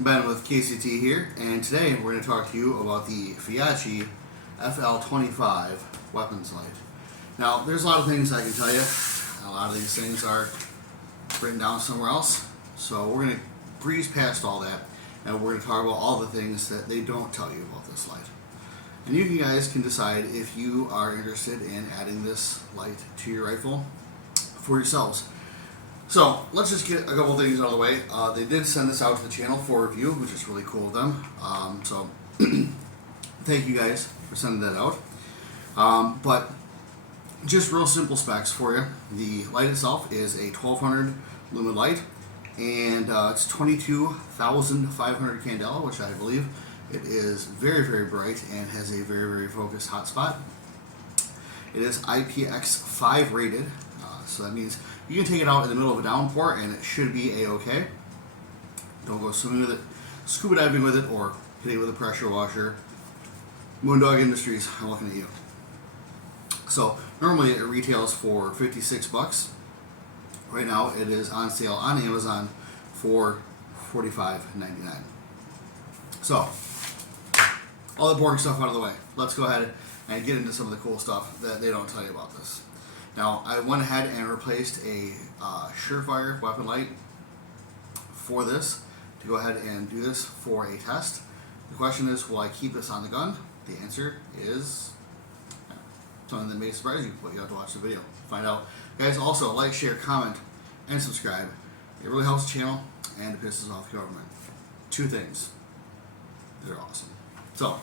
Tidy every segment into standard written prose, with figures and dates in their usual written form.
Ben with KCT here, and today we're going to talk to you about the Feyachi WL-25 weapons light. Now, there's a lot of things I can tell you. A lot of these things are written down somewhere else, so we're going to breeze past all that, and we're going to talk about all the things that they don't tell you about this light. And you guys can decide if you are interested in adding this light to your rifle for yourselves. So let's just get a couple things out of the way. They did send this out to the channel for review, which is really cool of them. So thank you guys for sending that out. But just real simple specs for you. The light itself is a 1200 lumen light, and it's 22,500 candela, which I believe it is very, very bright and has a very, very focused hotspot. It is IPX5 rated, so that means you can take it out in the middle of a downpour and it should be a-okay. Don't go swimming with it, scuba diving with it, or hitting it with a pressure washer. Moondog Industries, I'm looking at you. So normally it retails for 56 bucks. Right now it is on sale on Amazon for $45.99. So all the boring stuff out of the way. Let's go ahead and get into some of the cool stuff that they don't tell you about this. Now, I went ahead and replaced a Surefire weapon light for this to go ahead and do this for a test. The question is, will I keep this on the gun? The answer is something that may surprise you, but you have to watch the video to find out. Guys, also like, share, comment, and subscribe. It really helps the channel and it pisses off the government. Two things. They're awesome. So,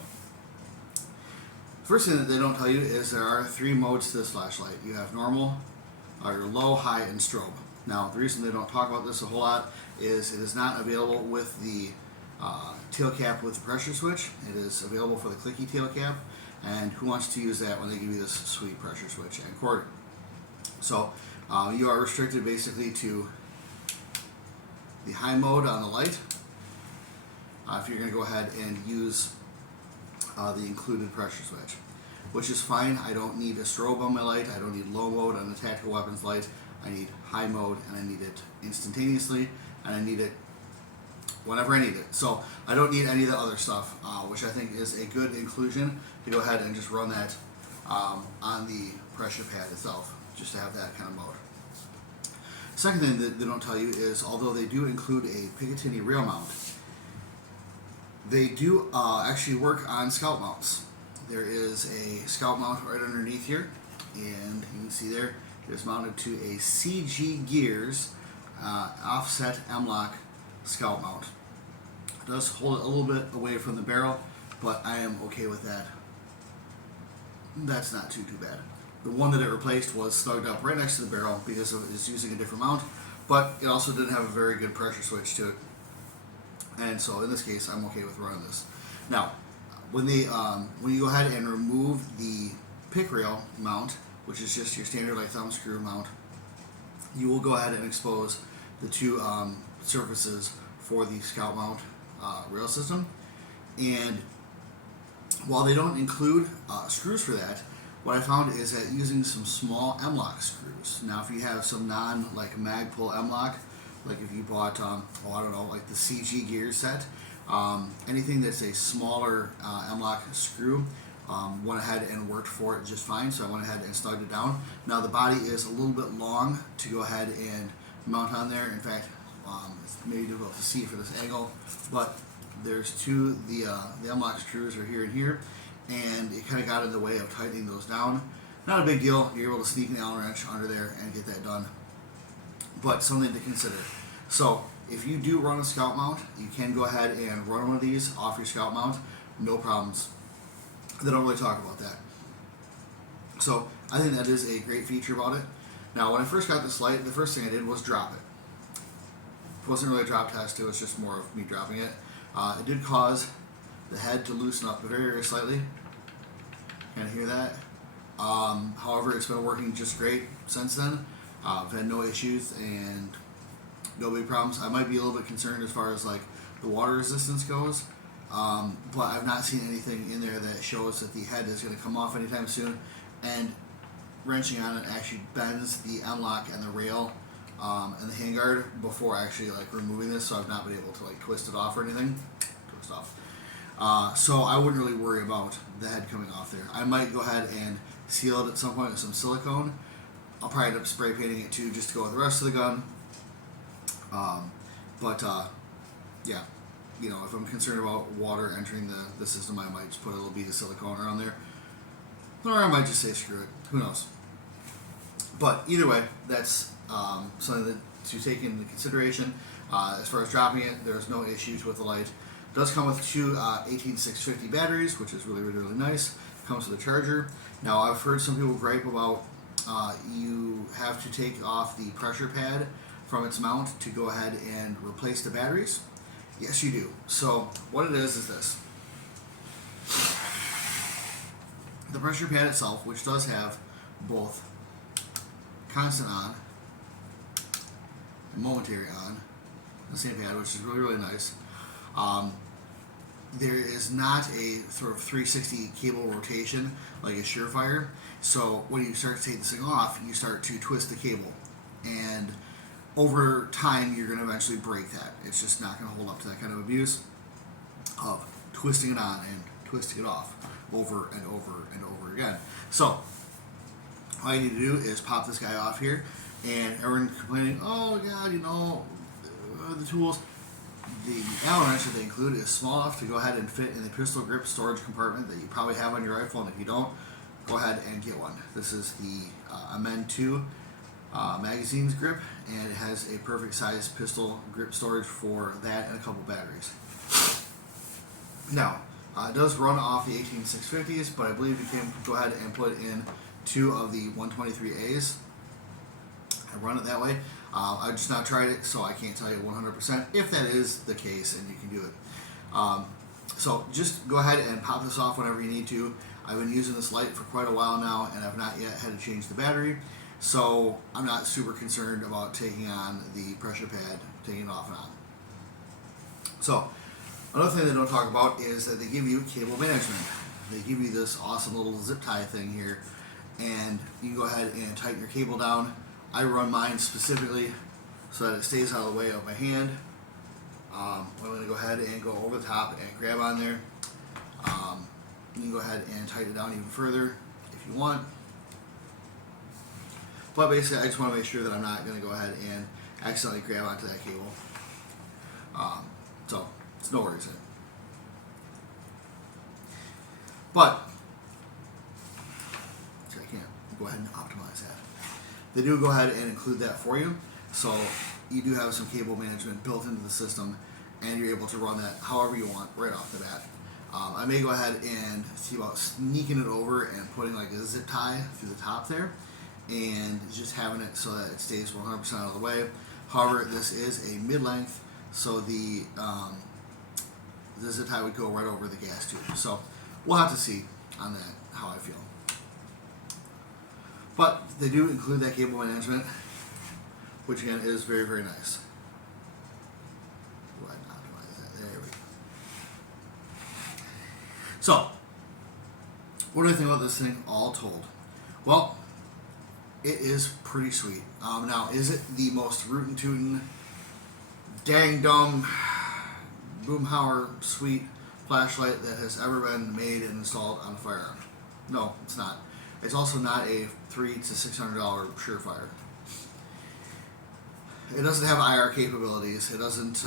first thing that they don't tell you is there are three modes to this flashlight. You have normal, or low, high, and strobe. Now, the reason they don't talk about this a whole lot is it is not available with the tail cap with the pressure switch. It is available for the clicky tail cap, and who wants to use that when they give you this sweet pressure switch and cord? So, you are restricted basically to the high mode on the light. If you're going to go ahead and use the included pressure switch, which is fine. I don't need a strobe on my light. I don't need low mode on the tactical weapons light. I need high mode, and I need it instantaneously, and I need it whenever I need it. So I don't need any of the other stuff, which I think is a good inclusion to go ahead and just run that on the pressure pad itself, just to have that kind of mode. Second thing that they don't tell you is, although they do include a Picatinny rail mount, they do actually work on scout mounts. There is a scout mount right underneath here, and you can see there it is mounted to a CG Gears offset M-lock scout mount. It does hold it a little bit away from the barrel, but I am okay with that. That's not too bad. The one that it replaced was snugged up right next to the barrel because it is using a different mount, but it also didn't have a very good pressure switch to it. And so in this case, I'm okay with running this. Now, when you go ahead and remove the pick rail mount, which is just your standard like thumb screw mount, you will go ahead and expose the two surfaces for the scout mount rail system. And while they don't include screws for that, what I found is that using some small M-lock screws. Now, if you have some like Magpul M-lock, like if you bought, I don't know, like the CG Gears set, anything that's a smaller M-lock screw, went ahead and worked for it just fine, so I went ahead and snugged it down. Now the body is a little bit long to go ahead and mount on there. In fact, it's maybe difficult to see for this angle, but there's two, the M-lock screws are here and here, and it kind of got in the way of tightening those down. Not a big deal, you're able to sneak an Allen wrench under there and get that done. But something to consider. So if you do run a scout mount, you can go ahead and run one of these off your scout mount, no problems. They don't really talk about that. So I think that is a great feature about it. Now, when I first got this light, the first thing I did was drop it. It wasn't really a drop test, it was just more of me dropping it. It did cause the head to loosen up very, very slightly. Can you hear that? However, it's been working just great since then. I've had no issues and no big problems. I might be a little bit concerned as far as like the water resistance goes, but I've not seen anything in there that shows that the head is going to come off anytime soon. And wrenching on it actually bends the M-lock and the rail and the handguard before actually like removing this, so I've not been able to like twist it off or anything. Twist off. So I wouldn't really worry about the head coming off there. I might go ahead and seal it at some point with some silicone. I'll probably end up spray painting it too, just to go with the rest of the gun. Yeah, you know, if I'm concerned about water entering the system, I might just put a little bead of silicone around there. Or I might just say screw it. Who knows? But either way, that's something that to take into consideration. As far as dropping it, there's no issues with the light. It does come with two 18650 batteries, which is really, really, really nice. It comes with a charger. Now, I've heard some people gripe about you have to take off the pressure pad from its mount to go ahead and replace the batteries. Yes, you do. So what it is this. The pressure pad itself, which does have both constant on and momentary on, the same pad, which is really, really nice. There is not a sort of 360 cable rotation like a Surefire. So when you start to take this thing off, you start to twist the cable. And over time, you're going to eventually break that. It's just not going to hold up to that kind of abuse of twisting it on and twisting it off over and over and over again. So all you need to do is pop this guy off here, and everyone complaining, oh God, you know, the tools. The Allen wrench that they include is small enough to go ahead and fit in the pistol grip storage compartment that you probably have on your rifle, and if you don't, go ahead and get one. This is the Amend 2 magazine's grip, and it has a perfect size pistol grip storage for that and a couple batteries. Now, it does run off the 18650s, but I believe you can go ahead and put in two of the 123As and run it that way. I've just not tried it, so I can't tell you 100% if that is the case, and you can do it. So just go ahead and pop this off whenever you need to. I've been using this light for quite a while now, and I've not yet had to change the battery, so I'm not super concerned about taking on the pressure pad, taking it off and on. So another thing they don't talk about is that they give you cable management. They give you this awesome little zip tie thing here, and you can go ahead and tighten your cable down. I run mine specifically so that it stays out of the way of my hand. I'm going to go ahead and go over the top and grab on there. You can go ahead and tighten it down even further if you want. But basically, I just want to make sure that I'm not going to go ahead and accidentally grab onto that cable. So, it's no worries. But, I can't go ahead and optimize that. They do go ahead and include that for you, so you do have some cable management built into the system, and you're able to run that however you want right off the bat. I may go ahead and see about sneaking it over and putting like a zip tie through the top there, and just having it so that it stays 100% out of the way. However, this is a mid-length, so the zip tie would go right over the gas tube. So we'll have to see on that how I feel. But they do include that cable management, which again is very, very nice. Go ahead and optimize that. There we go. So, what do I think about this thing all told? Well, it is pretty sweet. Now, is it the most rootin' tootin', dang dumb, boomhauer sweet flashlight that has ever been made and installed on a firearm? No, it's not. It's also not a $300 to $600 Surefire. It doesn't have IR capabilities. It doesn't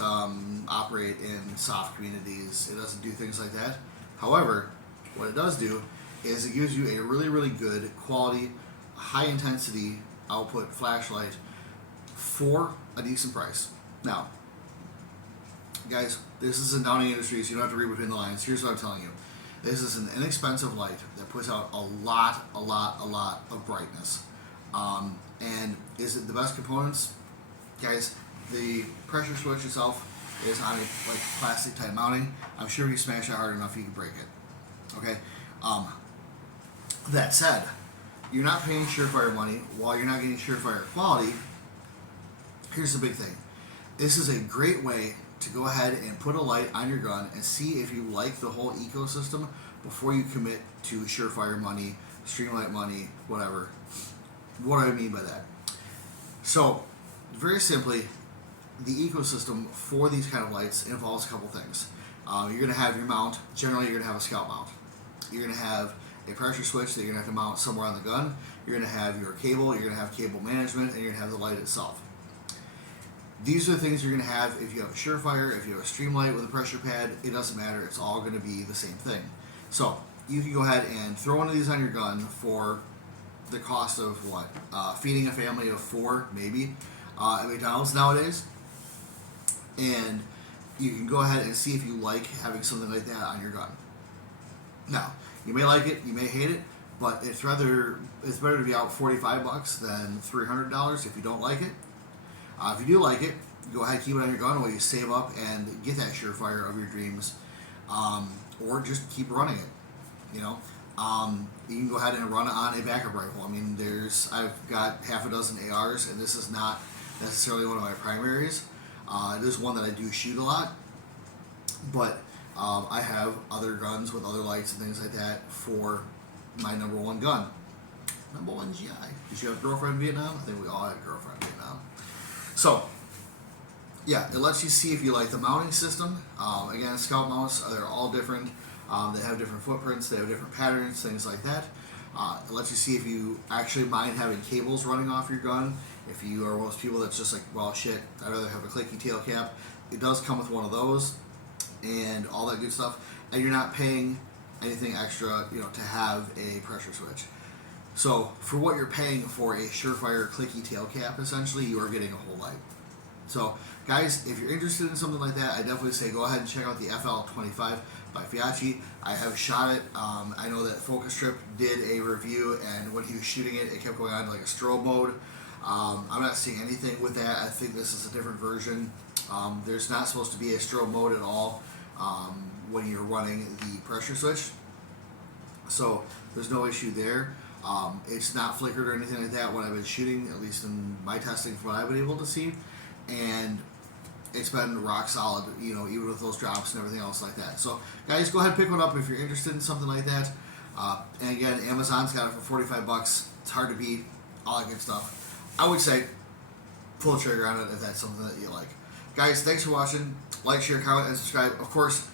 operate in soft communities. It doesn't do things like that. However, what it does do is it gives you a really, really good quality, high intensity output flashlight for a decent price. Now, guys, this is in Downing Industries. You don't have to read between the lines. Here's what I'm telling you. This is an inexpensive light that puts out a lot of brightness. And is it the best components? Guys, the pressure switch itself is on a like plastic type mounting. I'm sure if you smash it hard enough, you can break it. Okay. That said, you're not paying Surefire money while you're not getting Surefire quality. Here's the big thing. This is a great way to go ahead and put a light on your gun and see if you like the whole ecosystem before you commit to Surefire money, Streamlight money, whatever. What do I mean by that? So, very simply, the ecosystem for these kind of lights involves a couple things. You're going to have your mount. Generally, you're going to have a scout mount. You're going to have a pressure switch that you're going to have to mount somewhere on the gun. You're going to have your cable. You're going to have cable management, and you're going to have the light itself. These are the things you're going to have if you have a Surefire, if you have a Streamlight with a pressure pad. It doesn't matter. It's all going to be the same thing. So you can go ahead and throw one of these on your gun for the cost of what? Feeding a family of 4, maybe, at McDonald's nowadays. And you can go ahead and see if you like having something like that on your gun. Now, you may like it, you may hate it, but it's better to be out $45 than $300 if you don't like it. If you do like it, go ahead and keep it on your gun while you save up and get that Surefire of your dreams, or just keep running it. You know, you can go ahead and run it on a backup rifle. I mean, I've got half a dozen ARs, and this is not necessarily one of my primaries. It is one that I do shoot a lot, but I have other guns with other lights and things like that for my number one gun. Number one GI. Did you have a girlfriend in Vietnam? I think we all had a girlfriend in Vietnam. So, yeah, it lets you see if you like the mounting system. Again, scout mounts, they're all different. They have different footprints, they have different patterns, things like that. It lets you see if you actually mind having cables running off your gun. If you are one of those people that's just like, well, shit, I'd rather have a clicky tail cap. It does come with one of those and all that good stuff. And you're not paying anything extra, to have a pressure switch. So for what you're paying for a Surefire clicky tail cap, essentially, you are getting a whole light. So, guys, if you're interested in something like that, I definitely say go ahead and check out the WL-25 by Feyachi. I have shot it. I know that Focus Trip did a review, and when he was shooting it, it kept going on like a strobe mode. I'm not seeing anything with that. I think this is a different version. There's not supposed to be a strobe mode at all when you're running the pressure switch. So there's no issue there. It's not flickered or anything like that when I've been shooting, at least in my testing from what I've been able to see. And it's been rock solid, even with those drops and everything else like that. So, guys, go ahead and pick one up if you're interested in something like that. And again, Amazon's got it for $45. It's hard to beat, all that good stuff. I would say pull the trigger on it if that's something that you like. Guys, thanks for watching. Like, share, comment, and subscribe. Of course,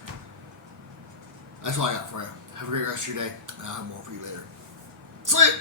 that's all I got for you. Have a great rest of your day, and I'll have more for you later. Sleep!